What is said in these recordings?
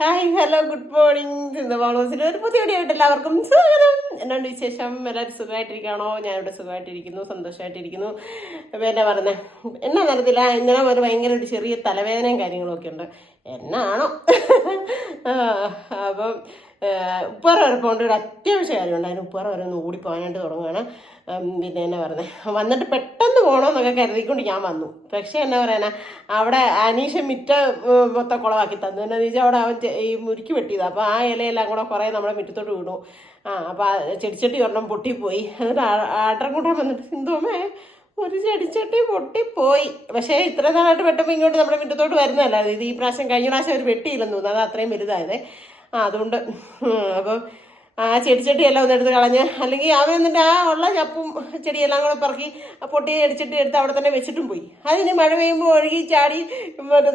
Hi hello good morning ഇന്ന് വാളോസിൽ ഒരു പുതിയ വീഡിയോ ആയിട്ട് എല്ലാവർക്കും സ്വാഗതം. എന്നാണ്ട് വിശേഷം? എല്ലാവരും സുഖമായിട്ടിരിക്കുകയാണോ? ഞാനിവിടെ സുഖമായിട്ടിരിക്കുന്നു സന്തോഷമായിട്ടിരിക്കുന്നു. പിന്നെ പറഞ്ഞത് എന്നാ നടത്തില്ല ഇന്നലെ ഒരു ഭയങ്കര ഒരു ചെറിയ തലവേദനയും കാര്യങ്ങളും ഒക്കെ ഉണ്ട്. എന്നാണോ? അപ്പം ഉപ്പറ വരപ്പോണ്ട് ഒരു അത്യാവശ്യ കാര്യമുണ്ട് അതിന് ഉപ്പറ വരെ ഒന്ന് ഓടിപ്പോകാനായിട്ട് തുടങ്ങുകയാണ്. പിന്നെ എന്നാ പറയുന്നത് വന്നിട്ട് പെട്ടെന്ന് പോകണമെന്നൊക്കെ കരുതിക്കൊണ്ട് ഞാൻ വന്നു. പക്ഷേ എന്നാ പറയാനാ അവിടെ അനീഷ മിറ്റ മൊത്തം കുളമാക്കി തന്നു. എന്നാന്ന് വെച്ചാൽ അവിടെ അവൻ ഈ മുരുക്കി വെട്ടിയത്. അപ്പോൾ ആ ഇലയെല്ലാം കൂടെ കുറേ നമ്മുടെ മുറ്റത്തോട്ട് വീണു. ആ അപ്പോൾ ചെടിച്ചട്ടി ഒരെണ്ണം പൊട്ടിപ്പോയി എന്നിട്ട് ആട്ടം കൂട്ടാൻ വന്നിട്ട് സിന്ധുമേ ഒരു ചെടിച്ചട്ടി പൊട്ടിപ്പോയി പക്ഷേ ഇത്ര നാളായിട്ട് വെട്ടുമ്പോൾ ഇങ്ങോട്ട് നമ്മുടെ മുറ്റത്തോട്ട് വരുന്നതല്ലായിരുന്നു ഇത് ഈ പ്രാവശ്യം കഴിഞ്ഞ പ്രാവശ്യം ഒരു വെട്ടിയില്ലെന്ന് തോന്നുന്നു. അത് അത്രയും വലുതായതേ. ആ അതുകൊണ്ട് അപ്പം ആ ചെടിച്ചട്ടിയെല്ലാം ഒന്ന് എടുത്ത് കളഞ്ഞ്. അല്ലെങ്കിൽ അവൻ എന്നിട്ട് ആ ഉള്ള ചപ്പും ചെടിയെല്ലാം കൂടെ പറക്കി പൊട്ടി അടിച്ചിട്ട് എടുത്ത് അവിടെ തന്നെ വെച്ചിട്ടും പോയി. അതിന് മഴ പെയ്യുമ്പോൾ ഒഴുകി ചാടി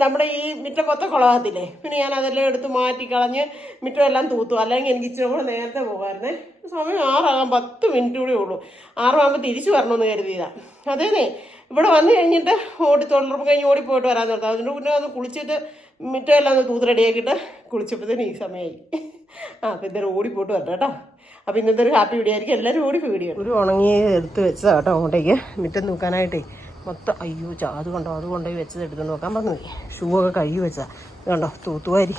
നമ്മുടെ ഈ മിറ്റം മൊത്തം കുളമാകത്തില്ലേ പിന്നെ ഞാൻ അതെല്ലാം എടുത്ത് മാറ്റി കളഞ്ഞ് മിറ്റം എല്ലാം തൂത്തു. അല്ലെങ്കിൽ എനിക്ക് ഇച്ചിരി കൂടെ നേരത്തെ പോകുമായിരുന്നേ. സമയം ആറാകാൻ പത്ത് മിനിറ്റ് കൂടെ ഉള്ളൂ. ആറാകുമ്പോൾ തിരിച്ചു വരണമെന്ന് കരുതിയതാണ് അതേന്നേ ഇവിടെ വന്നു കഴിഞ്ഞിട്ട് ഓടി തൊഴിലുറപ്പ് കഴിഞ്ഞ് ഓടിപ്പോയിട്ട് വരാൻ നിർത്താം അതിന്റെ പിന്നെ ഒന്ന് കുളിച്ചിട്ട് മിറ്റം എല്ലാം ഒന്ന് തൂത്ത് റെഡിയാക്കിയിട്ട് കുളിച്ചപ്പോഴത്തേനും ഈ സമയമായി. ആ അപ്പം ഓടി ഓടിപ്പോട്ട് വരണം കേട്ടോ. അപ്പം ഇന്നത്തെ ഒരു ഹാപ്പി വീഡിയോ ആയിരിക്കും. എല്ലാവരും ഓടി വീഡിയോ ഒരു ഉണങ്ങി എടുത്ത് വെച്ചതാണ് കേട്ടോ അങ്ങോട്ടേക്ക്. മുറ്റം തൂക്കാനായിട്ടേ. മൊത്തം അയ്യോ അത് കണ്ടോ അത് കൊണ്ടുപോയി വെച്ചത് എടുത്തുകൊണ്ട് നോക്കാൻ പറഞ്ഞു ഷൂ ഒക്കെ കഴുകി വെച്ചാ കണ്ടോ തൂത്തുവാരി.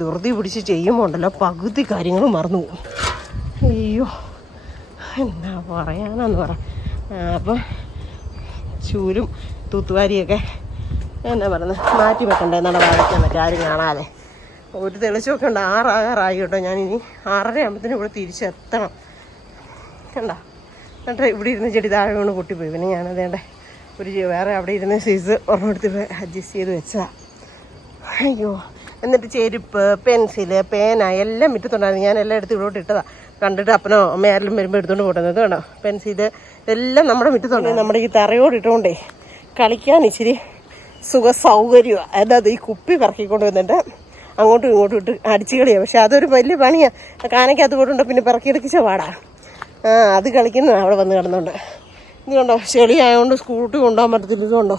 ധൃതി പിടിച്ച് ചെയ്യുമ്പോൾ ഉണ്ടല്ലോ പകുതി കാര്യങ്ങൾ മറന്നു പോകും അയ്യോ എന്താ പറയാനാന്ന് പറ. അപ്പം ചൂലും തൂത്തുവാരിയൊക്കെ എന്നാ പറയുന്നത് മാറ്റി വെക്കണ്ടേ എന്നാണ് വായിക്കാൻ പറ്റും ആരും കാണാതെ. ഒരു തെളിച്ചമൊക്കെ ഉണ്ട്. ആറാകാറായി കേട്ടോ ഞാനിനി. ആറര ആകുമ്പത്തേനും ഇവിടെ തിരിച്ചെത്തണം. കണ്ട? എന്നിട്ട് ഇവിടെ ഇരുന്ന് ചെടി താഴെ വീണ് പൊട്ടിപ്പോയി. പിന്നെ ഞാനതേണ്ട ഒരു വേറെ അവിടെ ഇരുന്ന് സൈസ് ഒരെണ്ണം എടുത്ത് അഡ്ജസ്റ്റ് ചെയ്ത് വെച്ചതാ. അയ്യോ. എന്നിട്ട് ചെരുപ്പ് പെൻസിൽ പേന എല്ലാം മുറ്റത്തുണ്ടായിരുന്നു ഞാൻ എല്ലാം എടുത്ത് ഇവിടോട്ട് ഇട്ടതാ. കണ്ടിട്ട് അപ്പനോ അമ്മ ആരെങ്കിലും വരുമ്പോൾ എടുത്തുകൊണ്ട് പോട്ടെന്ന്. ഇത് കണ്ടോ? പെൻസിൽ എല്ലാം നമ്മുടെ മുറ്റത്തുണ്ട്. നമ്മുടെ ഈ തറയോട് ഇട്ടുകൊണ്ടേ കളിക്കാൻ ഇച്ചിരി സുഖ സൗകര്യമാണ് അതായത് ഈ കുപ്പി പറക്കിക്കൊണ്ട് വന്നിട്ട് അങ്ങോട്ടും ഇങ്ങോട്ടും ഇട്ട് അടിച്ചു കളിയാണ് പക്ഷെ അതൊരു വലിയ പണിയാണ് കാനയ്ക്കകത്ത് പോയിട്ടുണ്ട് പിന്നെ പിറക്കിയെടുക്കിച്ച പാടാ. ആ അത് കളിക്കുന്നതാണ് അവിടെ വന്ന് കിടന്നുണ്ട്. ഇതുകൊണ്ടോ ചെളിയായതുകൊണ്ട് സ്കൂട്ടി കൊണ്ടുപോകാൻ പറ്റത്തില്ല. ഇതുകൊണ്ടോ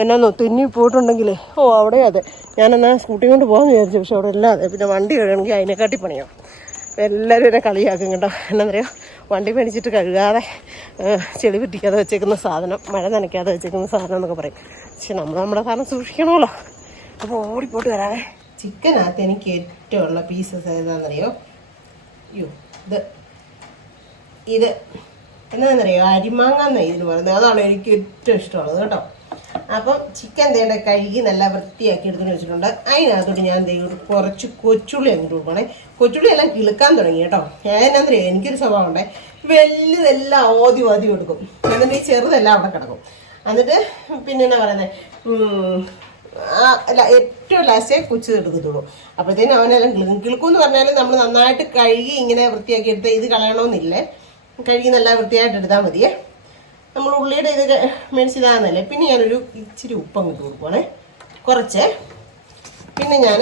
എന്നാന്നോ തുന്നി പോയിട്ടുണ്ടെങ്കിൽ. ഓ അവിടെ അതെ. ഞാനെന്നാ സ്കൂട്ടി കൊണ്ട് പോകാമെന്ന് വിചാരിച്ചു പക്ഷെ അവിടെ എല്ലാം അതെ. പിന്നെ വണ്ടി കഴുകണമെങ്കിൽ അതിനെക്കാട്ടി പണിയോ. എല്ലാവരും എന്നെ കളിയാക്കും കേട്ടോ. എന്നാ പറയുക വണ്ടി മേടിച്ചിട്ട് കഴുകാതെ ചെളി പിടിക്കാതെ വെച്ചേക്കുന്ന സാധനം മഴ നനയ്ക്കാതെ വെച്ചേക്കുന്ന സാധനം എന്നൊക്കെ പറയും. പക്ഷെ നമ്മൾ നമ്മുടെ സാധനം സൂക്ഷിക്കണമല്ലോ. അപ്പോൾ ഓടിപ്പോട്ട് വരാവേ. ചിക്കനകത്ത് എനിക്ക് ഏറ്റവും ഉള്ള പീസസ് ഏതാണെന്നറിയോ? യോ ഇത്. ഇത് എന്താണെന്നറിയോ അരിമാങ്ങാന്ന് ഇതിന് പറയുന്നത്. അതാണ് എനിക്ക് ഏറ്റവും ഇഷ്ടമുള്ളത് കേട്ടോ. അപ്പം ചിക്കൻ തേണ്ട കഴുകി നല്ല വൃത്തിയാക്കി എടുത്തിന് വെച്ചിട്ടുണ്ട്. അതിനകത്തോട്ട് ഞാൻ എന്തെങ്കിലും കുറച്ച് കൊച്ചുള്ളി അങ്ങോട്ട് കൊടുക്കണേ കൊച്ചുള്ളി എല്ലാം കിളുക്കാൻ തുടങ്ങി കേട്ടോ. ഞാൻ എനിക്കൊരു സ്വഭാവം ഉണ്ടേ. വലുതെല്ലാം ഓതി ഓതി കൊടുക്കും എന്നിട്ട് ഈ ചെറുതെല്ലാം അവിടെ കിടക്കും. എന്നിട്ട് പിന്നെ എന്നാ പറയുന്നത് ഏറ്റവും ലാസ്റ്റേ കുച്ചു എടുക്കത്തുള്ളൂ. അപ്പോഴത്തേനും അവനെല്ലാം ഗ്ലിങ്കിൾക്കും എന്ന് പറഞ്ഞാൽ നമ്മൾ നന്നായിട്ട് കഴുകി ഇങ്ങനെ വൃത്തിയാക്കി എടുത്ത് ഇത് കളയണമെന്നില്ലേ കഴുകി നല്ല വൃത്തിയായിട്ട് എടുത്താൽ മതിയേ. നമ്മൾ ഉള്ളിയുടെ ഇത് മേടിച്ചിതാന്നല്ലേ? പിന്നെ ഞാനൊരു ഇച്ചിരി ഉപ്പങ്ങ് അങ്ങോട്ട് കൊടുക്കുവാണേ. കുറച്ച്. പിന്നെ ഞാൻ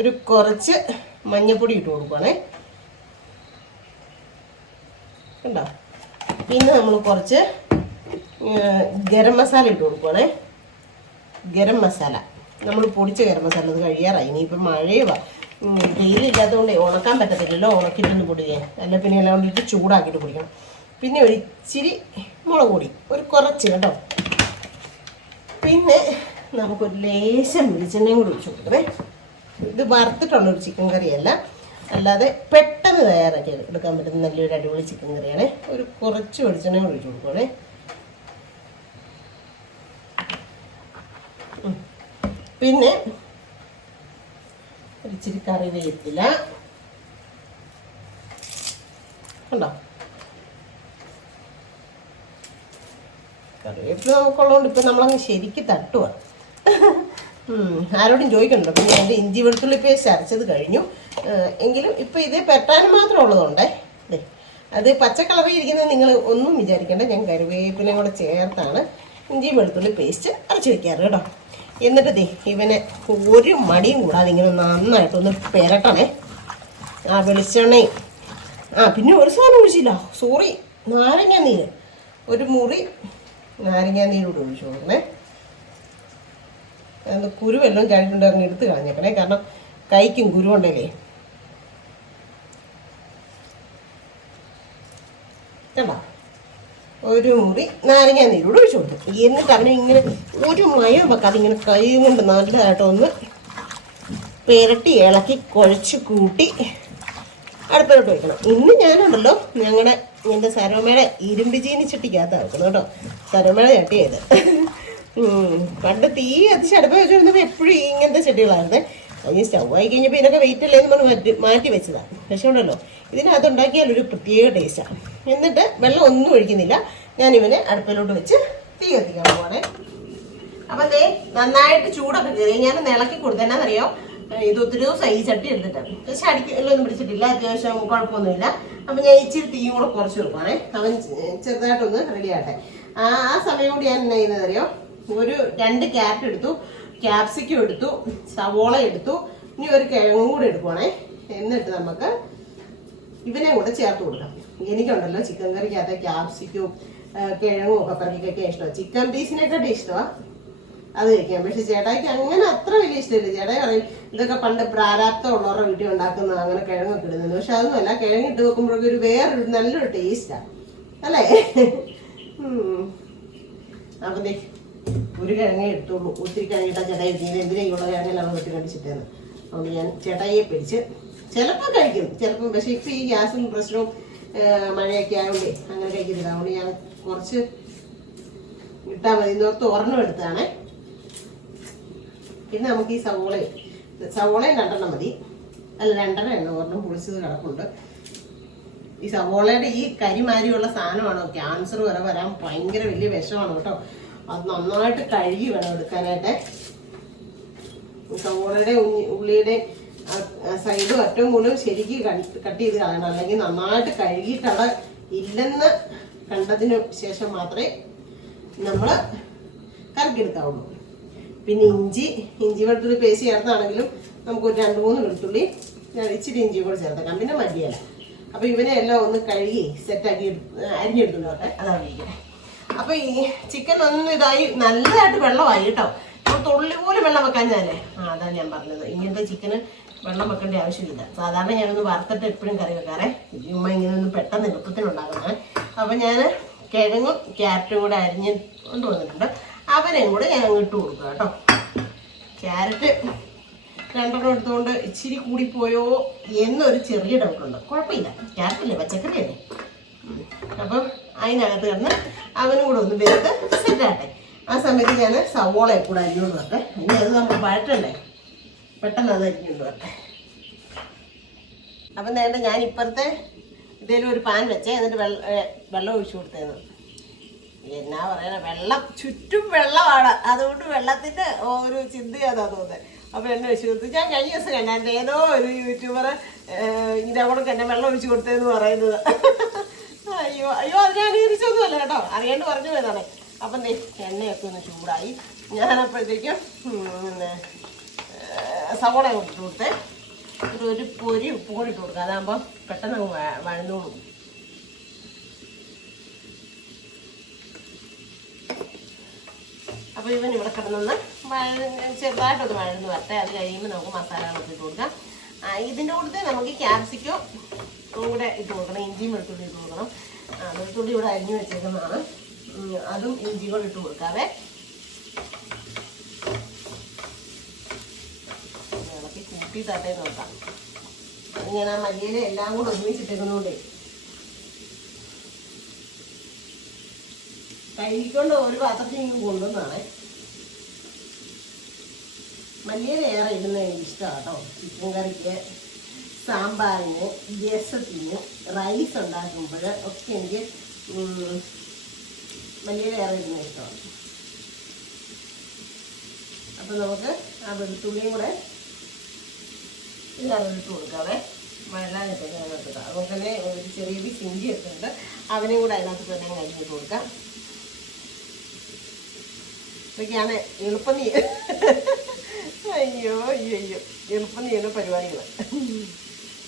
ഒരു കുറച്ച് മഞ്ഞപ്പൊടി ഇട്ട് കൊടുക്കുവാണേ. കണ്ടോ? പിന്നെ നമ്മൾ കുറച്ച് ഗരം മസാല ഇട്ട് കൊടുക്കുവാണേ. ഗരം മസാല. നമ്മൾ പൊടിച്ച ഗരം മസാല അത് കഴിയാറായി. ഇനിയിപ്പം മഴയുവാ. വെയിലില്ലാത്തതുകൊണ്ട് ഉണക്കാൻ പറ്റത്തില്ലല്ലോ. ഉണക്കിയിട്ടൊന്ന് പൊടിക്കാൻ. അല്ല പിന്നെ എല്ലാം കൊണ്ടിട്ട് ചൂടാക്കിയിട്ട് പൊടിക്കണം. പിന്നെ ഒരു ഇച്ചിരി മുളക് പൊടി. ഒരു കുറച്ച് കേട്ടോ. പിന്നെ നമുക്കൊരു ലേശം വെളിച്ചെണ്ണയും കൂടി ഒഴിച്ചു കൊടുക്കണേ. ഇത് വറുത്തിട്ടുള്ള ഒരു ചിക്കൻ കറിയല്ല. അല്ലാതെ പെട്ടെന്ന് തയ്യാറാക്കി എടുക്കാൻ പറ്റുന്ന നല്ലൊരു അടിപൊളി ചിക്കൻ കറിയാണ്. ഒരു കുറച്ച് വെളിച്ചെണ്ണയും കൂടി ഒഴിച്ചു കൊടുക്കുവാണേ. പിന്നെ ഒരു ഇച്ചിരി കറിവേപ്പില. കണ്ടോ? കറിവേപ്പില നമുക്കുള്ളതുകൊണ്ട് ഇപ്പം നമ്മളങ്ങ് ശരിക്ക് തട്ടുക ആരോടും ചോദിക്കണ്ടോ. പിന്നെ എന്റെ ഇഞ്ചി വെളുത്തുള്ളി പേസ്റ്റ് അരച്ചത് കഴിഞ്ഞു. എങ്കിലും ഇപ്പം ഇത് പെട്ടാനും മാത്രം ഉള്ളതുകൊണ്ടേ അത് പച്ച കളറിൽ ഇരിക്കുന്നത് നിങ്ങൾ ഒന്നും വിചാരിക്കേണ്ട. ഞാൻ കറിവേപ്പിലയും കൂടെ ചേർത്താണ് ഇഞ്ചി വെളുത്തുള്ളി പേസ്റ്റ് അരച്ച് വെക്കാറ് കേട്ടോ. എന്നിട്ട് ദേ ഇവനെ ഒരു മടിയും കൂടാതെ ഇങ്ങനെ നന്നായിട്ടൊന്ന് പെരട്ടണേ. ആ വെളിച്ചെണ്ണയും ആ പിന്നെ ഒരു സാധനം ഒഴിച്ചില്ല സോറി നാരങ്ങ നീര്. ഒരു മുറി നാരങ്ങ നീരൂടെ ഒഴിച്ചു കൊടുക്കണേ. അത് കുരുവെല്ലാം അങ്ങ് എടുത്ത് കളഞ്ഞേക്കണേ. കാരണം കൈക്കും കുരുവുണ്ടല്ലേ കണ്ടോ? ഒരു മുറി നാരങ്ങ നീരോട് ഒഴിച്ചു കൊടുത്തു. എന്നിട്ട് അവനെ ഇങ്ങനെ ഒരു മയം വെക്കാതെ ഇങ്ങനെ കൈ കൊണ്ട് നല്ലതായിട്ട് ഒന്ന് പെരട്ടി ഇളക്കി കുഴച്ച് കൂട്ടി അടുപ്പിലോട്ട് വയ്ക്കണം ഇന്ന് ഞാനുണ്ടല്ലോ ഞങ്ങളുടെ എന്റെ സരോമയുടെ ഇരുമ്പ് ചീനി ചട്ടിക്കകത്ത് വെക്കണം കേട്ടോ. സരോമയുടെ ചട്ടി ചെയ്ത് പണ്ട് തീ കത്തിച്ച് അടുപ്പ് വെച്ചിരുന്നപ്പോൾ എപ്പോഴും ഇങ്ങനത്തെ ചട്ടികളായിരുന്നേ. അതിന് സ്റ്റൗ ആയി കഴിഞ്ഞപ്പോൾ ഇതിനൊക്കെ വെയിറ്റ് അല്ലേന്ന് പറഞ്ഞ് മാറ്റി വെച്ചതാണ് പക്ഷേ ഉണ്ടല്ലോ ഇതിനകത്ത് ഉണ്ടാക്കിയാൽ ഒരു പ്രത്യേക ടേസ്റ്റാണ് എന്നിട്ട് വെള്ളം ഒന്നും ഒഴിക്കുന്നില്ല. ഞാൻ ഇവനെ അടുപ്പിലോട്ട് വെച്ച് തീ കത്തിക്കാൻ പോകണേ അപ്പൊ ദേ നന്നായിട്ട് ചൂടൊക്കെ കയറി. ഞാൻ നിളക്കി കൊടുത്തെന്നറിയോ ഇത് ഒത്തിരി ദിവസം ഈ ചട്ടി എടുത്തിട്ട്. പക്ഷെ അടിക്കൊന്നും പിടിച്ചിട്ടില്ല. അത്യാവശ്യം കുഴപ്പമൊന്നുമില്ല. അപ്പൊ ഞാൻ ഇച്ചിരി തീയും കൂടെ കുറച്ച് വെക്കുവാണേ അവൻ ചെറുതായിട്ടൊന്ന് റെഡി ആട്ടെ ആ ആ സമയം കൂടി ഞാൻ എന്നാ ചെയ്യുന്നത് അറിയോ? ഒരു രണ്ട് ക്യാരറ്റ് എടുത്തു. ക്യാപ്സിക്കം എടുത്തു. സവോള എടുത്തു. ഇനി ഒരു കിഴങ്ങും കൂടെ എടുക്കുവാണേ. എന്നിട്ട് നമുക്ക് ഇവനെ കൂടെ ചേർത്ത് കൊടുക്കാം. എനിക്കുണ്ടല്ലോ ചിക്കൻ കറിക്കകത്ത് ക്യാപ്സിക്കും കിഴങ്ങും ഒക്കെ കറിക്കൊക്കെ ഇഷ്ടമാണ് ചിക്കൻ പീസിനെക്കാട്ടി ഇഷ്ടമാണ് അത് കഴിക്കാം. പക്ഷെ ചേട്ടായിക്ക് അങ്ങനെ അത്ര വലിയ ഇഷ്ടമില്ല. ചേട്ടായി പറയും ഇതൊക്കെ പണ്ട് പ്രാരാബ്ദം ഉള്ളവരുടെ വീട്ടിൽ ഉണ്ടാക്കുന്ന അങ്ങനെ കിഴങ്ങൊക്കെ ഇടുന്നത് പക്ഷെ അതൊന്നുമല്ല കിഴങ്ങിട്ട് വെക്കുമ്പോഴൊക്കെ ഒരു വേറൊരു നല്ലൊരു ടേസ്റ്റാണ് അല്ലേ? അപ്പം ഒരു കിഴങ്ങേ എടുത്തോളൂ ഒത്തിരി കിഴങ്ങിട്ടാ ചേട്ടായി ഇത് എന്തിനാ ഇവിടെ കിഴങ്ങെല്ലാം വെട്ടി കണ്ടിച്ചിട്ടേന്ന് അതുകൊണ്ട് ഞാൻ ചേട്ടായിയെ പിടിച്ച് ചിലപ്പോൾ കഴിക്കും. ചിലപ്പം പക്ഷെ ഇപ്പം ഈ ഗ്യാസും പ്രശ്നവും മഴയൊക്കെ ആയതുകൊണ്ട് അങ്ങനെ കഴിക്കുന്നില്ല. അതുകൊണ്ട് ഞാൻ കുറച്ച് ഇട്ടാൽ മതി. നോർത്ത് ഒരെണ്ണം എടുത്താണേ. പിന്നെ നമുക്ക് ഈ സവോളയും സവോളയും രണ്ടെണ്ണം മതി. അല്ല രണ്ടെണ്ണം എണ്ണ. ഒരെണ്ണം പൊളിച്ചത് കിടപ്പുണ്ട്. ഈ സവോളയുടെ ഈ കരിമാരിയുള്ള സാധനമാണ്. ക്യാൻസർ വരെ വരാൻ ഭയങ്കര വലിയ വിഷമാണ് കേട്ടോ. അത് നന്നായിട്ട് കഴുകി വേണം എടുക്കാനായിട്ട്. സവോളയുടെ ഉള്ളി- ഉള്ളിയുടെ സൈഡും അറ്റവും മൂലം ശരിക്ക് കട്ട് ചെയ്ത് കളയണം. അല്ലെങ്കിൽ നന്നായിട്ട് കഴുകിയിട്ട് അവിടെ ഇല്ലെന്ന് കണ്ടതിന് ശേഷം മാത്രമേ നമ്മൾ കറക്കിയെടുക്കാവുള്ളൂ പിന്നെ ഇഞ്ചി ഇഞ്ചി വെളുത്തുള്ളി പേസ്റ്റ് ചേർത്താണെങ്കിലും നമുക്ക് ഒരു രണ്ട് മൂന്ന് വെളുത്തുള്ളി ഞാൻ ഇച്ചിരി ഇഞ്ചി കൂടെ ചേർത്തേക്കാം. പിന്നെ മടിയല്ല അപ്പൊ ഇവനെ എല്ലാം ഒന്ന് കഴുകി സെറ്റാക്കി അരിഞ്ഞെടുത്തുകൊണ്ട് വരട്ടെ അതാണ് ഇരിക്കുന്നത് അപ്പൊ ഈ ചിക്കൻ ഒന്നും ഇതായി നല്ലതായിട്ട് വെള്ളമായി കേട്ടോ. തുള്ളി പോലും വെള്ളം വെക്കാൻ ഞാനേ അതാണ് ഞാൻ പറഞ്ഞത്. ഇങ്ങനത്തെ ചിക്കന് വെള്ളം വെക്കേണ്ട ആവശ്യമില്ല. സാധാരണ ഞാനൊന്ന് വറുത്തിട്ട് എപ്പോഴും കറി വെക്കാറേ. ഉമ്മ ഇങ്ങനെ ഒന്ന് പെട്ടെന്ന് എളുപ്പത്തിനുണ്ടാക്കുന്നത് അപ്പം ഞാൻ കിഴങ്ങും ക്യാരറ്റും കൂടെ അരിഞ്ഞ് കൊണ്ടുവന്നിട്ടുണ്ട്. അവനെയും കൂടെ ഞാൻ ഇട്ട് കൊടുക്കുക കേട്ടോ. ക്യാരറ്റ് രണ്ടെണ്ണം എടുത്തുകൊണ്ട് ഇച്ചിരി കൂടിപ്പോയോ എന്നൊരു ചെറിയ ഡൗട്ടുണ്ട് കുഴപ്പമില്ല. ക്യാരറ്റില്ലേ? പച്ചക്കറിയല്ലേ. അപ്പം അതിനകത്ത് കിടന്ന് അവനും കൂടെ ഒന്ന് വെറുതെ സെറ്റാട്ടെ ആ സമയത്ത് ഞാൻ സവോളയെ കൂടെ അരിഞ്ഞുകൊണ്ട് വരട്ടെ ഇനി അത് നമ്മൾ വഴറ്റണ്ടേ? പെട്ടെന്ന് അത് അരിഞ്ഞുകൊണ്ട് വരട്ടെ അപ്പം നേരത്തെ ഞാൻ ഇപ്പുറത്തെ ഇതേലും ഒരു പാൻ വെച്ചേ എന്നിട്ട് വെള്ളം വെള്ളം ഒഴിച്ചു കൊടുത്തേന്ന്. എന്നാ പറയണ വെള്ളം ചുറ്റും വെള്ളമാണ്. അതുകൊണ്ട് വെള്ളത്തിന്റെ ഒരു ചിന്തയാതാ തോന്നുന്നത് അപ്പൊ എന്നെ ഒഴിച്ചു കൊടുത്തു. ഞാൻ കഴിഞ്ഞ ദിവസം കണ്ടായിരുന്നു ഏതോ ഒരു യൂട്യൂബർ ഇതവിടെ എന്നെ വെള്ളം ഒഴിച്ചു കൊടുത്തതെന്ന് പറയുന്നത്. അയ്യോ അയ്യോ അത് ഞാൻ അനുകരിച്ചൊന്നുമല്ല കേട്ടോ. അറിയാണ്ട് പറഞ്ഞു പോയതാണ്. അപ്പം എണ്ണയൊക്കെ ഒന്ന് ചൂടായി. ഞാനപ്പോഴത്തേക്കും പിന്നെ സവോള ഇട്ട് കൊടുത്ത് ഒരു ഒരു പൊരി ഉപ്പും കൂടി ഇട്ട് കൊടുക്കുക അതാകുമ്പോൾ പെട്ടെന്ന് വഴന്നോളും. അപ്പോൾ ഇവൻ ഇവിടെ കിടന്നൊന്ന് ചെറുതായിട്ടൊന്ന് വഴന്ന് വരട്ടെ. അത് കഴിയുമ്പോൾ നമുക്ക് മസാലകളൊക്കെ ഇട്ട് കൊടുക്കാം. ഇതിന്റെ കൂട്ടത്തിൽ നമുക്ക് ക്യാപ്സിക്കോ കൂടെ ഇട്ട് കൊടുക്കണം. ഇഞ്ചിയും വെളുത്തുള്ളി ഇട്ട് കൊടുക്കണം. വെളുത്തുള്ളി ഇവിടെ അരിഞ്ഞു വെച്ചേക്കുന്നതാണ്. അതും ഇഞ്ചി കൂടെ ഇട്ട് കൊടുക്കാവേ. ഇളക്കി കൂട്ടി തട്ടേ നോക്കാം. അത് ഞാൻ ആ മല്ലിയിലെ എല്ലാം കൂടെ ഒരുമിച്ചിട്ടേക്കുന്നതുകൊണ്ടേ കഴുകിക്കൊണ്ട് ഒരു പാത്രത്തിൽ ഇങ്ങ് കൊണ്ടുവന്നാണേ. മല്ലിയില ഏറെ ഇടുന്ന എനിക്ക് ഇഷ്ടമാണ് കേട്ടോ. ചിക്കൻ കറിക്ക് സാമ്പാറിന് രസത്തിന് റൈസ് ഉണ്ടാക്കുമ്പോൾ ഒക്കെ എനിക്ക് മല്ലിയില ഏറെ ഇടുന്ന ഇഷ്ടമാണ്. അപ്പം നമുക്ക് ആ വെളുത്തുള്ളിയും കൂടെ എല്ലാം ഇട്ട് കൊടുക്കാവേ. വെള്ളാനിട്ട് അതിനകത്ത് അതുപോലെ തന്നെ ഒരു ചെറിയ പീസ് ഇഞ്ചി ഒക്കെ അവനെയും കൂടെ അതിനകത്ത് തന്നെ കഴിഞ്ഞിട്ട് കൊടുക്കാം. ഇതൊക്കെയാണ് എളുപ്പം നീ അയ്യോ അയ്യോ അയ്യോ. എളുപ്പം നീളുന്ന പരിപാടികൾ.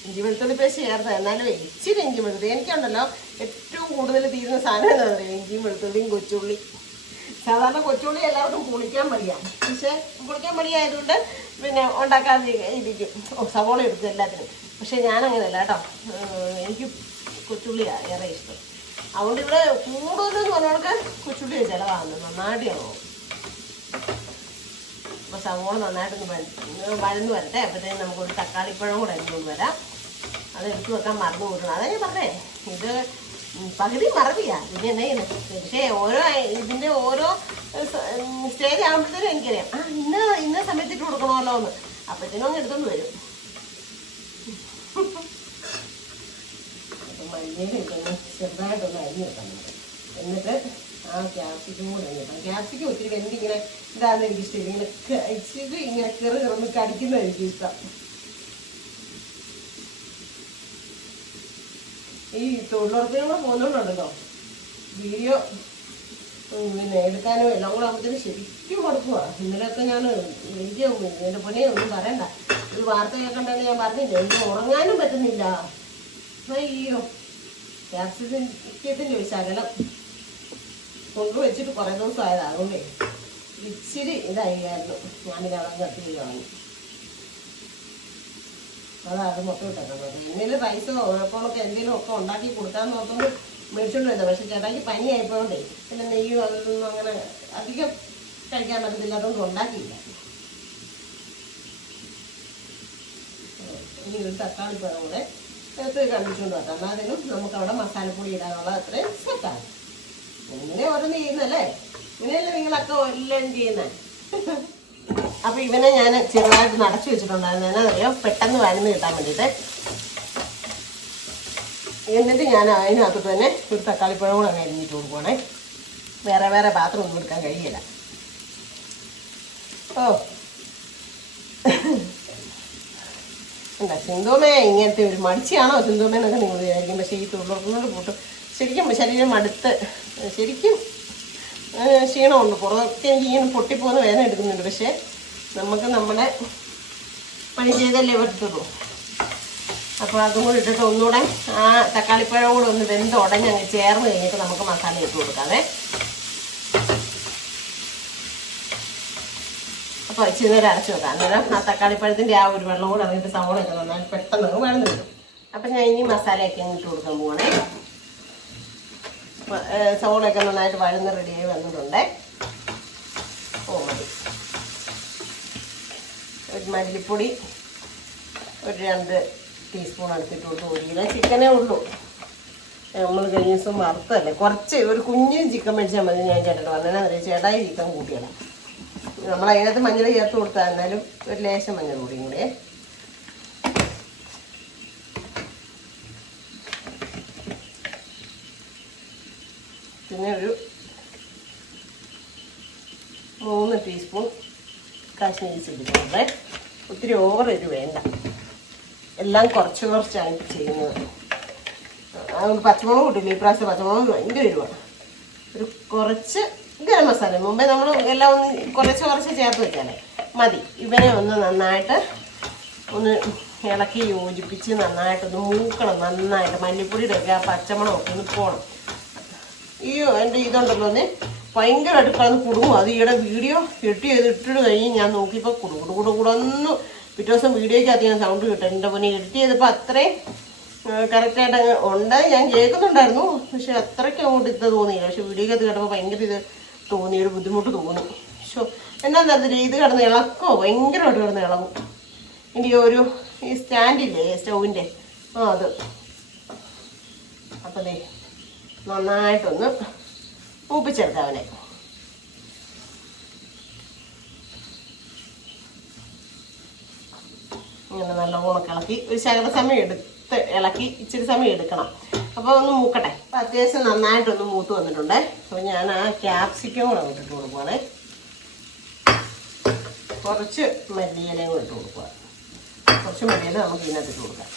ഇഞ്ചി വെളുത്തുള്ളി പേസ്റ്റ് ചേർത്ത് എന്നാലും ഇച്ചിരി ഇഞ്ചി വെളുത്തുള്ളി. എനിക്കുണ്ടല്ലോ ഏറ്റവും കൂടുതൽ തീരുന്ന സാധനം എന്താ പറയുക? ഇഞ്ചിയും വെളുത്തുള്ളിയും കൊച്ചുള്ളി. സാധാരണ കൊച്ചുള്ളി എല്ലാവർക്കും കുളിക്കാൻ മടിയാ. പക്ഷെ കുളിക്കാൻ മടിയായതുകൊണ്ട് പിന്നെ ഉണ്ടാക്കാതെ ഇരിക്കും. ഓ സവോള എടുത്തു എല്ലാത്തിനും. പക്ഷെ ഞാനങ്ങനെയല്ല കേട്ടോ. എനിക്ക് കൊച്ചുള്ളിയാണ് ഏറെ ഇഷ്ടം. അതുകൊണ്ട് ഇവിടെ കൂടുതലെന്ന് പറഞ്ഞവർക്ക് കൊച്ചുള്ളി ചിലവാകുന്നത്. നന്നായിട്ട് ചിലവാകും അപ്പോൾ സവോള നന്നായിട്ടൊന്ന് വഴ- വഴന്ന് വരട്ടെ. അപ്പോഴത്തേക്കും നമുക്കൊരു തക്കാളിപ്പഴം കൂടെ അരിഞ്ഞുകൊണ്ട് വരാം. അത് എടുത്തു വെക്കാൻ മറന്നു കൂട്ടണം അതാ ഞാൻ പറഞ്ഞേ. ഇത് പകുതി മറവിയാ. പിന്നെ എന്നാ ചെയ്യുന്നത് പക്ഷേ ഓരോ ഇതിന്റെ ഓരോ സ്റ്റേജ് ആകുമ്പോഴത്തേനും എനിക്കറിയാം. ആ ഇന്ന ഇന്ന സമയത്തിട്ട് കൊടുക്കണമല്ലോ എന്ന് അപ്പോഴത്തേനും അങ്ങ് എടുത്തോണ്ട് വരും. അപ്പം മല്ലിയില ഇട്ടൊന്ന് ചെറുതായിട്ടൊന്ന് അരിഞ്ഞ് വെക്കണം. എന്നിട്ട് ആ ക്യാപ്സിക്കും കൂടെ അരിഞ്ഞ് വെക്കണം. ക്യാപ്സിക്കും ഒത്തിരി വെന്തിങ്ങനെ ഇതാണെന്ന് ഇതാന്ന് എനിക്ക് ഇഷ്ടം ഇങ്ങനെ ഇങ്ങനെ കെറു കിറന്ന് കടിക്കുന്നതായിരിക്കും ഇഷ്ടം. ഈ തൊഴിലുറപ്പിനും കൂടെ പോകുന്നുണ്ടല്ലോ വീഡിയോ പിന്നെ എടുക്കാനും എല്ലാം കൂടെ ആകുമ്പോഴത്തേന് ശരിക്കും കൊടുക്കുക ഇന്നലെയൊക്കെ ഞാൻ എനിക്ക് എന്റെ പൊന്നെ ഒന്നും പറയണ്ട. ഒരു വാർത്ത കേൾക്കണ്ടെന്ന് ഞാൻ പറഞ്ഞില്ല? എനിക്ക് ഉറങ്ങാനും പറ്റുന്നില്ല. അയ്യോ. രാഷ്ട്രീയത്തിന്റെ ഒരു ശകലം കൊണ്ടുവച്ചിട്ട് കുറേ ദിവസം ഇച്ചിരി ഇതായിരുന്നു ഞാനിത് അവിടെ കത്തി കളഞ്ഞു അതാ അത് മൊത്തം ഇട്ടേക്കുന്നത് എന്തെങ്കിലും പൈസ ഉഴപ്പമൊക്കെ എന്തെങ്കിലും ഒക്കെ ഉണ്ടാക്കി കൊടുക്കാന്ന് നോക്കുമ്പോൾ മേടിച്ചോണ്ട് വരുന്നത് പക്ഷെ പനി ആയിപ്പോണ്ടേ പിന്നെ നെയ്യും അതൊന്നും അങ്ങനെ അധികം കഴിക്കാൻ പറ്റത്തില്ല. അതുകൊണ്ട് ഉണ്ടാക്കിയില്ല. ഇനി ഒരു തക്കാളി പഴം കൂടെ എടുത്ത് കണ്ടിച്ചുകൊണ്ട് വരാം. അതിനും നമുക്ക് അവിടെ മസാലപ്പൊടി ഇടാനുള്ള അത്രയും സെറ്റാണ്. ഇങ്ങനെ ഓരോന്ന് ചെയ്യുന്നല്ലേ ഇങ്ങനെയല്ലേ നിങ്ങളൊക്കെ എല്ലാം ചെയ്യുന്നത് അപ്പൊ ഇവനെ ഞാൻ ചെറുതായിട്ട് നടച്ചു വെച്ചിട്ടുണ്ടായിരുന്നു. എന്നറിയോ പെട്ടെന്ന് വരുന്ന് കിട്ടാൻ വേണ്ടിയിട്ട്. എന്നിട്ട് ഞാൻ അതിനകത്ത് തന്നെ ഒരു തക്കാളിപ്പഴം കൂടെ അരിഞ്ഞിട്ട് കൊടുക്കുവാണേ. വേറെ വേറെ പാത്രം ഒന്നും എടുക്കാൻ കഴിയില്ല. ഓ. എന്താ സിന്ധുമേ ഇങ്ങനത്തെ ഒരു മടിച്ചാണോ സിന്ധുമേന്നൊക്കെ നിങ്ങൾ വിചാരിക്കും. പക്ഷേ ഈ തൊഴിലുറപ്പിനോട് കൂട്ടും. ശരിക്കും ശരീരം അടുത്ത് ശരിക്കും ക്ഷീണമുണ്ട്. പുറത്തൊക്കെ ഇങ്ങനെ പൊട്ടിപ്പോകുന്ന വേദന എടുക്കുന്നുണ്ട്. പക്ഷേ നമുക്ക് നമ്മുടെ പണി ചെയ്തല്ലേ വരുത്തുള്ളൂ അപ്പോൾ അതും കൂടി ഇട്ടിട്ട് ഒന്നുകൂടെ ആ തക്കാളിപ്പഴം കൂടെ ഒന്ന് വെന്ത് ഉടഞ്ഞ് അങ്ങ് ചേർന്ന് കഴിഞ്ഞിട്ട് നമുക്ക് മസാല ഇട്ട് കൊടുക്കാവേ. അപ്പോൾ ഇച്ചിരി നേരം അരച്ച് വെക്കാം. അന്നേരം ആ തക്കാളിപ്പഴത്തിന്റെ ആ ഒരു വെള്ളം കൂടെ സവോള ഇട്ട് നന്നായി പെട്ടെന്ന് വഴന്ന് വരും അപ്പം ഞാൻ ഇനി മസാലയൊക്കെ അങ്ങ് ഇട്ട് കൊടുക്കാൻ ഏ, സവോളയൊക്കെ നന്നായിട്ട് വഴന്ന് റെഡിയായി വന്നിട്ടുണ്ട്. ഓ മതി. മല്ലിപ്പൊടി ഒരു രണ്ട് ടീസ്പൂൺ എടുത്തിട്ട് കൊടുത്തു ഒരു കിലോ ചിക്കനേ ഉള്ളൂ. നമ്മൾ കഴിഞ്ഞ ദിവസം വറുത്തല്ലേ കുറച്ച് ഒരു കുഞ്ഞ് ചിക്കൻ മേടിച്ചാൽ മതി ഞാൻ ചേട്ടൻ പറഞ്ഞാൽ അതിൽ ചേട്ടായി ചിക്കൻ കൂട്ടിയാണ്. നമ്മൾ അതിനകത്ത് മഞ്ഞൾ ചേർത്ത് കൊടുത്താൽ എന്നാലും ഒരു ലേശം മഞ്ഞൾ കൂടിയും കൂടെ. പിന്നെ ഒരു മൂന്ന് ടീസ്പൂൺ കാശ്മീരി ചില്ലി പൗഡർ. ഒത്തിരി ഓവർ ഇത് വേണ്ട. എല്ലാം കുറച്ച് കുറച്ചാണ് ചെയ്യുന്നത്. അതുകൊണ്ട് പച്ചമുളക് കൂട്ടില്ല? ഈ പ്രാവശ്യം പച്ചമുളക് ഭയങ്കര എരിവാണ് ഒരു കുറച്ച് ഗരം മസാല. മുമ്പേ നമ്മൾ എല്ലാം ഒന്ന് കുറച്ച് കുറച്ച് ചേർത്ത് വെച്ചാലേ മതി. ഇവനെ ഒന്ന് നന്നായിട്ട് ഒന്ന് ഇളക്കി യോജിപ്പിച്ച് നന്നായിട്ടൊന്ന് മൂക്കണം. നന്നായിട്ട് മല്ലിപ്പൊടിയുടെ ഒക്കെ ആ പച്ചമുളകൊക്കെ ഒന്ന് പോകണം ഈ എന്റെ ഇതുണ്ടല്ലോ ഒന്ന്. ഭയങ്കരമായിട്ട് അടുക്കളന്ന് കുടുങ്ങും. അത് ഈയിടെ വീഡിയോ കെട്ടി ചെയ്തിട്ട് കഴിഞ്ഞ് ഞാൻ നോക്കിയപ്പോൾ കുടു കുടു കുടു കുടന്ന് പിറ്റേ ദിവസം വീഡിയോയ്ക്കകത്ത് ഞാൻ സൗണ്ട് കിട്ടും. എന്റെ പൊന്നെ എഡിറ്റ് ചെയ്തപ്പോൾ അത്രയും കറക്റ്റായിട്ട് അങ്ങ് ഉണ്ട്. ഞാൻ കേൾക്കുന്നുണ്ടായിരുന്നു പക്ഷെ അത്രയ്ക്ക് അങ്ങോട്ട് ഇത് തോന്നിയില്ല. പക്ഷെ വീഡിയോയ്ക്കകത്ത് കേട്ടപ്പോൾ ഭയങ്കര ഇത് തോന്നി ഒരു ബുദ്ധിമുട്ട് തോന്നി. പക്ഷോ എന്നാന്നറിയില്ല ഇത് കിടന്ന് ഇളക്കോ? ഭയങ്കരമായിട്ട് കിടന്ന് ഇളകും. ഇനി ഒരു ഈ സ്റ്റാൻഡില്ലേ സ്റ്റൗവിന്റെ ആ അത്. അപ്പോൾ നന്നായിട്ടൊന്ന് മൂപ്പിച്ചെടുക്കാം ചേർക്കാവനെ ഇങ്ങനെ നല്ലോണം ഇളക്കി ഒരു ശകല സമയം എടുത്ത് ഇളക്കി ഇച്ചിരി സമയം എടുക്കണം. അപ്പോൾ ഒന്ന് മൂക്കട്ടെ. അപ്പോൾ അത്യാവശ്യം നന്നായിട്ടൊന്ന് മൂത്ത് വന്നിട്ടുണ്ട്. അപ്പോൾ ഞാൻ ആ ക്യാപ്സിക്കം കൂടെ ഇട്ടിട്ട് കൊടുക്കുവാണേ. കുറച്ച് മല്ലിയിലയും ഇട്ട് കൊടുക്കുക കുറച്ച് മല്ലിയില നമുക്ക് ഇതിനകത്ത് ഇട്ട് കൊടുക്കാം.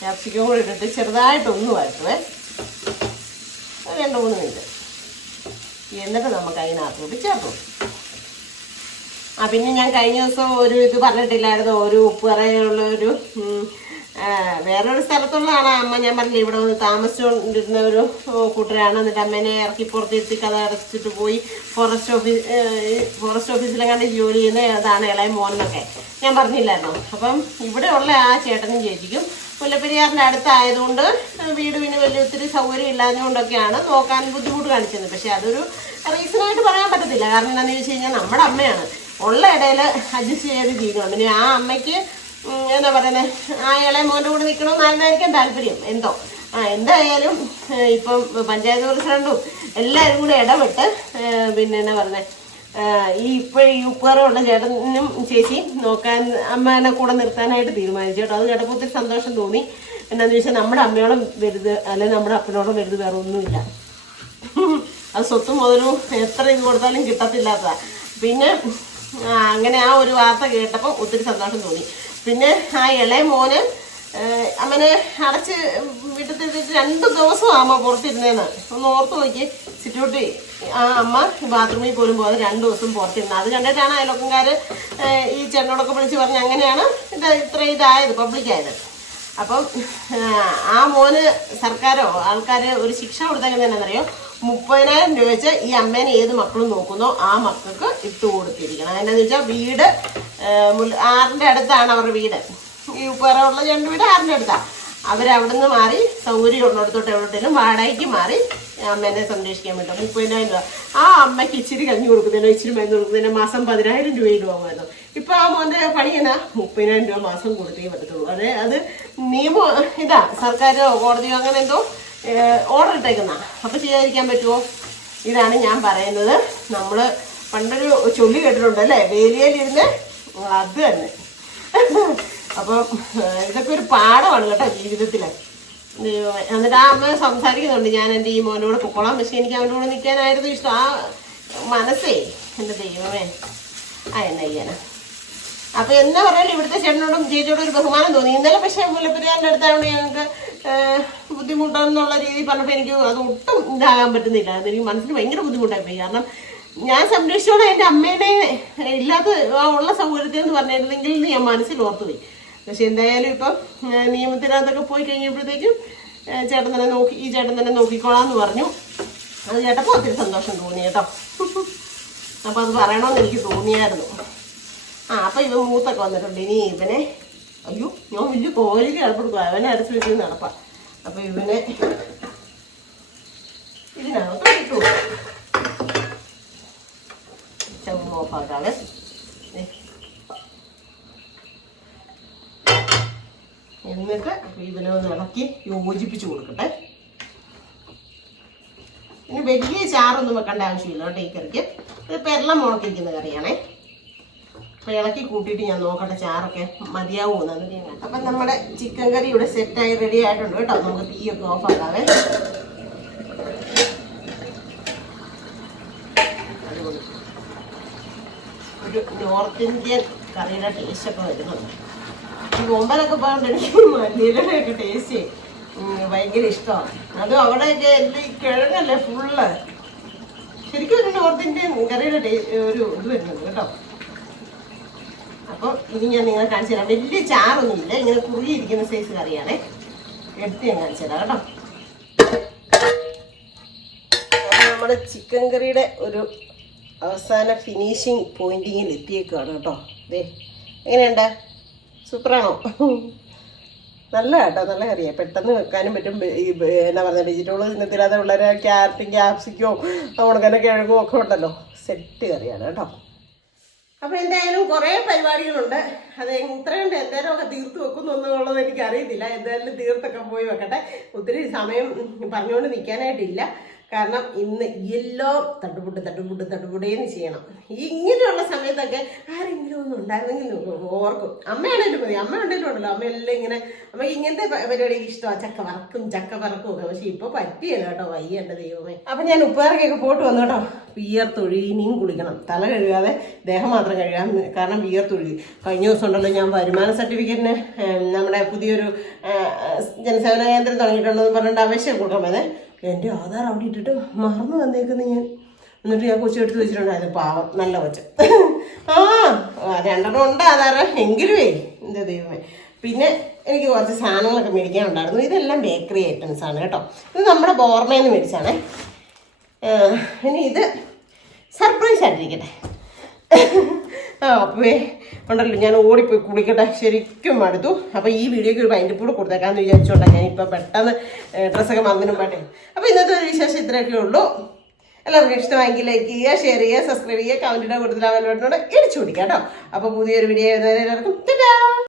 ക്യാപ്സിക്കം കൂടെ ഇട്ടിട്ട് ചെറുതായിട്ടൊന്ന് ഒന്ന് ഒരു രണ്ട് മൂന്ന് മിനിറ്റ്. എന്നിട്ട് നമുക്ക് അതിനകത്തോട്ട് ചേർത്ത് കൊടുക്കും ആ പിന്നെ ഞാൻ കഴിഞ്ഞ ദിവസം ഒരു ഇത് പറഞ്ഞിട്ടില്ലായിരുന്നു. ഒരു ഉപ്പ് കറയുള്ള ഒരു വേറൊരു സ്ഥലത്തുള്ളതാണ് അമ്മ. ഞാൻ പറഞ്ഞില്ല ഇവിടെ വന്ന് താമസിച്ചുകൊണ്ടിരുന്ന ഒരു കൂട്ടരാണ്. എന്നിട്ട് അമ്മേനെ ഇറക്കി പുറത്തിരുത്തി കഥ അടച്ചിട്ട് പോയി. ഫോറസ്റ്റ് ഓഫീസ് ഫോറസ്റ്റ് ഓഫീസിലെങ്ങാണ്ട് ജോലി ചെയ്യുന്ന അതാണ് ഇളയ മോനെന്നൊക്കെ ഞാൻ പറഞ്ഞില്ലായിരുന്നു. അപ്പം ഇവിടെ ഉള്ള ആ ചേട്ടനും ചേച്ചിക്കും മുല്ലപ്പെരിയാറിന്റെ അടുത്തായതുകൊണ്ട് വീട് പിന്നെ വലിയ ഒത്തിരി സൗകര്യം ഇല്ലാഞ്ഞുകൊണ്ടൊക്കെയാണ് നോക്കാൻ ബുദ്ധിമുട്ട് കാണിച്ചത്. പക്ഷേ അതൊരു റീസണായിട്ട് പറയാൻ പറ്റത്തില്ല. കാരണം എന്താണെന്ന് ചോദിച്ചു കഴിഞ്ഞാൽ നമ്മുടെ അമ്മയാണ്. ഉള്ള ഇടയിൽ അഡ്ജസ്റ്റ് ചെയ്ത് തീരുമാണ് പിന്നെ ആ അമ്മയ്ക്ക് എന്താ പറയുന്നത് ആ ഇളയ മോന്റെ കൂടെ നിൽക്കണമെന്നായിരുന്നായിരിക്കും താല്പര്യം? എന്തോ. ആ എന്തായാലും ഇപ്പം പഞ്ചായത്ത് പ്രസിഡന്റും എല്ലാവരും കൂടെ ഇടപെട്ട് പിന്നെ എന്നാ പറയുന്നത് ഈ ഇപ്പോൾ ഈ ഉപ്പേറുള്ള ചേട്ടനും ചേച്ചി നോക്കാൻ അമ്മേനെ കൂടെ നിർത്താനായിട്ട് തീരുമാനിച്ചു കേട്ടോ. അത് കേട്ടപ്പോൾ ഒത്തിരി സന്തോഷം തോന്നി. എന്നാന്ന് ചോദിച്ചാൽ നമ്മുടെ അമ്മയോളം വലുത് അല്ലെങ്കിൽ നമ്മുടെ അപ്പനോളം വലുത് വേറെ ഒന്നുമില്ല. അത് സ്വത്തും മുതലും എത്ര ഇത് കൊടുത്താലും കിട്ടത്തില്ലാത്ത പിന്നെ അങ്ങനെ ആ ഒരു വാർത്ത കേട്ടപ്പോൾ ഒത്തിരി സന്തോഷം തോന്നി. പിന്നെ ആ ഇളയ മോന് അമ്മനെ അടച്ച് വീട്ടിൽ രണ്ട് ദിവസം അമ്മ പുറത്തിരുന്നേന്ന്. ഒന്ന് ഓർത്ത് നോക്കി സിറ്റൂട്ടി അമ്മ ബാത്റൂമിൽ പോലും പോകാതെ രണ്ടു ദിവസം പുറത്തിരുന്നു. അത് കണ്ടിട്ടാണ് അയൽവക്കംകാർ ഈ ചേട്ടനോടൊക്കെ വിളിച്ച് പറഞ്ഞ് അങ്ങനെയാണ് ഇത് ഇത്ര ഇതായത് പബ്ലിക്കായത് അപ്പം ആ, മോന് സർക്കാരോ ആൾക്കാർ ഒരു ശിക്ഷ കൊടുത്തേക്കുന്നത് എന്നാണെന്നറിയോ മുപ്പതിനായിരം രൂപ വെച്ച് ഈ അമ്മേനെ ഏത് മക്കളും നോക്കുന്നോ ആ മക്കൾക്ക് ഇട്ട് കൊടുത്തിരിക്കണം. എന്താണെന്ന് വെച്ചാൽ വീട് ആറിന്റെ അടുത്താണ് അവരുടെ വീട്. ഈ ഉപ്പറയുള്ള രണ്ട് വീട് ആറിന്റെ അടുത്താണ് അവരവിടുന്ന് മാറി സൗകര്യം ഉള്ളിടത്തോട്ട് എവിടെയും വാടകയ്ക്ക് മാറി അമ്മേനെ സംരക്ഷിക്കാൻ പറ്റും. മുപ്പതിനായിരം രൂപ ആ അമ്മയ്ക്ക് ഇച്ചിരി കഞ്ഞി കൊടുക്കുന്നതിനോ ഇച്ചിരി മരുന്ന് കൊടുക്കുന്നതിനോ മാസം പതിനായിരം രൂപയിൽ പോകുമായിരുന്നു ഇപ്പൊ ആ മോന്റെ പണി എന്നാ? മുപ്പതിനായിരം രൂപ മാസം കൊടുത്തേ പറ്റത്തുള്ളൂ. അതെ അത് നിയമം ഇതാ സർക്കാരോ കോടതിയോ അങ്ങനെ എന്തോ ഓർഡർ ഇട്ടേക്കുന്ന. അപ്പൊ ചെയ്യാതിരിക്കാൻ പറ്റുമോ ഇതാണ് ഞാൻ പറയുന്നത്. നമ്മൾ പണ്ടൊരു ചൊല്ലി കേട്ടിട്ടുണ്ട് അല്ലേ? വേലിയയിലിരുന്ന് അത് തന്നെ. അപ്പം ഇതൊക്കെ ഒരു പാഠമാണ് കേട്ടോ ജീവിതത്തിൽ. എന്നിട്ട് ആ അമ്മ സംസാരിക്കുന്നുണ്ട് ഞാൻ എന്റെ ഈ മോനോട് പൊക്കോളാം. പക്ഷെ എനിക്ക് അവന്റെ കൂടെ നിൽക്കാനായിരുന്നു ഇഷ്ടം. ആ മനസ്സേ എന്റെ ദൈവമേ. ആ എന്നാ ചെയ്യാനാ. അപ്പൊ എന്താ പറഞ്ഞാലും ഇവിടുത്തെ ചേട്ടനോടും ചേച്ചിയോടും ഒരു ബഹുമാനം തോന്നി. ഇന്നലെ പക്ഷേ മുല്ലപ്പെരിയാറിന്റെ അടുത്താണ് ഞങ്ങൾക്ക് ബുദ്ധിമുട്ടെന്നുള്ള രീതിയിൽ പറഞ്ഞപ്പോൾ എനിക്ക് അത് ഒട്ടും ഇതാകാൻ പറ്റുന്നില്ല. അതെനിക്ക് മനസ്സിന് ഭയങ്കര ബുദ്ധിമുട്ടായി പോയി കാരണം ഞാൻ സംരക്ഷിച്ചോടെ എന്റെ അമ്മേനെ ഇല്ലാത്ത ആ ഉള്ള സൗകര്യത്തിൽ എന്ന് പറഞ്ഞിരുന്നെങ്കിൽ എന്ന് ഞാൻ മനസ്സിൽ ഓർത്തുപോയി. പക്ഷെ എന്തായാലും ഇപ്പം നിയമത്തിനകത്തൊക്കെ പോയി കഴിഞ്ഞപ്പോഴത്തേക്കും ചേട്ടൻ തന്നെ നോക്കി ഈ ചേട്ടൻ തന്നെ നോക്കിക്കോളാന്ന് പറഞ്ഞു. അത് കേട്ടപ്പോൾ ഒത്തിരി സന്തോഷം തോന്നി കേട്ടോ. അപ്പോൾ അത് പറയണമെന്ന് എനിക്ക് തോന്നിയായിരുന്നു. ആ അപ്പം ഇവൻ മൂത്തൊക്കെ വന്നിട്ടുണ്ട്. ഇനി ഇവനെ അയ്യോ ഞാൻ വലിയ കോലിക്ക് കിടപ്പെടുക്കുക അവനെ അടുത്ത് വീട്ടിൽ നടപ്പാം. അപ്പം ഇവനെ ഇതിനകത്ത് ഇട്ടു. ചുമ്മാ ഓഫാക്കാവേ ദേ. എന്നിട്ട് ഇവനെ ഒന്ന് ഇളക്കി യോജിപ്പിച്ച് കൊടുക്കട്ടെ. ഇനി വലിയ ചാറൊന്നും വെക്കേണ്ട ആവശ്യമില്ല കേട്ടോ ഈ കറിക്ക്. ഇത് പെരളം മുളക്കിരിക്കുന്ന കറിയാണേ. അപ്പൊ ഇളക്കി കൂട്ടിയിട്ട് ഞാൻ നോക്കട്ടെ ചാറൊക്കെ മതിയാവുമോ എന്നിട്ട് ഞാൻ അപ്പം നമ്മുടെ ചിക്കൻ കറി ഇവിടെ സെറ്റായി റെഡി ആയിട്ടുണ്ട് കേട്ടോ. നമുക്ക് തീയൊക്കെ ഓഫ് ആക്കാവേ. അടിപൊളി. ഒരു നോർത്ത് ഇന്ത്യൻ കറിയുടെ ടേസ്റ്റ് ഒക്കെ വരുന്നുണ്ട്. ഈ ബോംബലൊക്കെ പോകണ്ട എനിക്ക് മല്ലിയിലയുടെ ഒക്കെ ടേസ്റ്റ് ഭയങ്കര ഇഷ്ടമാണ്. അതും അവിടെയൊക്കെ എല്ലാം ഈ കിഴങ്ങല്ലേ ഫുള്ള് ശരിക്കും ഒരു നോർത്ത് ഇന്ത്യൻ കറിയുടെ ഒരു ഇത് വരുന്നുണ്ട് കേട്ടോ. അപ്പോൾ ഇനി ഞാൻ നിങ്ങളെ കാണിച്ചു തരാം. വലിയ ചാറൊന്നുമില്ല ഇങ്ങനെ കുറുകിയിരിക്കുന്ന സൈസ് കറിയാണേ. എടുത്ത് ഞാൻ കാണിച്ചു തരാം കേട്ടോ. നമ്മുടെ ചിക്കൻ കറിയുടെ ഒരു അവസാന ഫിനിഷിങ് പോയിന്റിങ്ങിൽ എത്തിയേക്കാണ് കേട്ടോ. അതെ എങ്ങനെയുണ്ട്? സൂപ്പറാണോ? നല്ല കേട്ടോ നല്ല കറിയാണ് പെട്ടെന്ന് വെക്കാനും പറ്റും. എന്നാ പറയുക വെജിറ്റബിൾ തിന്നത്തില്ലാതെ പിള്ളേരെ ക്യാരറ്റും ക്യാപ്സിക്കോ ഉണക്കനെ കിഴങ്ങും ഒക്കെ ഉണ്ടല്ലോ. സെറ്റ് കറിയാണ് കേട്ടോ. അപ്പോൾ എന്തായാലും കുറേ പരിപാടികളുണ്ട്. അത് എത്രയുണ്ട് എന്തായാലും ഒക്കെ തീർത്ത് വെക്കുന്നു എന്നുള്ളത് എനിക്ക് അറിയത്തില്ല എന്തായാലും തീർത്തൊക്കെ പോയി വെക്കട്ടെ. ഒത്തിരി സമയം പറഞ്ഞുകൊണ്ട് നിൽക്കാനായിട്ടില്ല കാരണം ഇന്ന് എല്ലോ തട്ടുപുട്ട് തട്ടുപുട്ട് തട്ടുപുട്ടേന്ന് ചെയ്യണം. ഈ ഇങ്ങനെയുള്ള സമയത്തൊക്കെ ആരെങ്കിലും ഒന്നും ഉണ്ടായിരുന്നെങ്കിൽ ഓർക്കും. അമ്മയാണേലും മതി. അമ്മ ഉണ്ടെങ്കിലും ഉണ്ടല്ലോ അമ്മയെല്ലാം ഇങ്ങനെ അമ്മയ്ക്ക് ഇങ്ങനത്തെ പരിപാടിക്ക് ഇഷ്ടമാണ് ചക്ക വറക്കും ചക്ക വറക്കും ഒക്കെ. പക്ഷെ ഇപ്പൊ പറ്റിയല്ല കേട്ടോ. വയ്യേണ്ട ദൈവമേ. അപ്പൊ ഞാൻ ഉപ്പേറക്കൊക്കെ പോട്ട് വന്നു കേട്ടോ. വിയർ ഇനിയും കുളിക്കണം. തല കഴുകാതെ ദേഹം മാത്രം കഴുകാൻ കാരണം വിയർത്തൊഴുകി കഴിഞ്ഞ ദിവസം ഉണ്ടല്ലോ ഞാൻ വരുമാന സർട്ടിഫിക്കറ്റിന് നമ്മുടെ പുതിയൊരു ജനസേവന കേന്ദ്രം തുടങ്ങിയിട്ടുണ്ടെന്ന് പറഞ്ഞിട്ട് അപേക്ഷ കൊടുക്കാൻ പോയതേ. എന്റെ ആധാർ അവിടെ ഇട്ടിട്ട് മറന്നു വന്നേക്കുന്നു ഞാൻ. എന്നിട്ട് ഞാൻ കൊച്ചു എടുത്ത് വെച്ചിട്ടുണ്ടായിരുന്നു പാവം നല്ല കൊച്ച. ആ രണ്ടെണ്ണം ഉണ്ട് ആധാർ. എങ്കിലുമേ എന്റെ ദൈവമേ. പിന്നെ എനിക്ക് കുറച്ച് സാധനങ്ങളൊക്കെ മേടിക്കാനുണ്ടായിരുന്നു. ഇതെല്ലാം ബേക്കറി ഐറ്റംസ് ആണ് കേട്ടോ. ഇത് നമ്മുടെ ബോർമയിൽ നിന്ന് മേടിച്ചാണേ ഇനി ഇത് സർപ്രൈസ് ആയിട്ടിരിക്കട്ടെ. ആ അപ്പേ ഉണ്ടല്ലോ ഞാൻ ഓടിപ്പോയി കുളിക്കട്ടെ. ശരിക്കും മടുത്തു. അപ്പോൾ ഈ വീഡിയോക്ക് ഒരു ഭയങ്കര കൂടെ കൊടുത്തേക്കാന്ന് വിചാരിച്ചോണ്ടാണ് ഞാൻ ഇപ്പൊ പെട്ടെന്ന് ഡ്രസ്സൊക്കെ വന്നതിനും പാട്ടെ അപ്പോൾ ഇന്നത്തെ ഒരു വിശേഷം ഇത്രയൊക്കെ ഉള്ളൂ. എല്ലാവർക്കും ഇഷ്ടമായെങ്കിൽ ലൈക്ക് ചെയ്യുക ഷെയർ ചെയ്യുക സബ്സ്ക്രൈബ് ചെയ്യുക കമന്റിന്റെ കൂടുതൽ അവലോടനോട് ഇടിച്ചു പിടിക്കാം കേട്ടോ. അപ്പോൾ പുതിയൊരു വീഡിയോ എല്ലാവർക്കും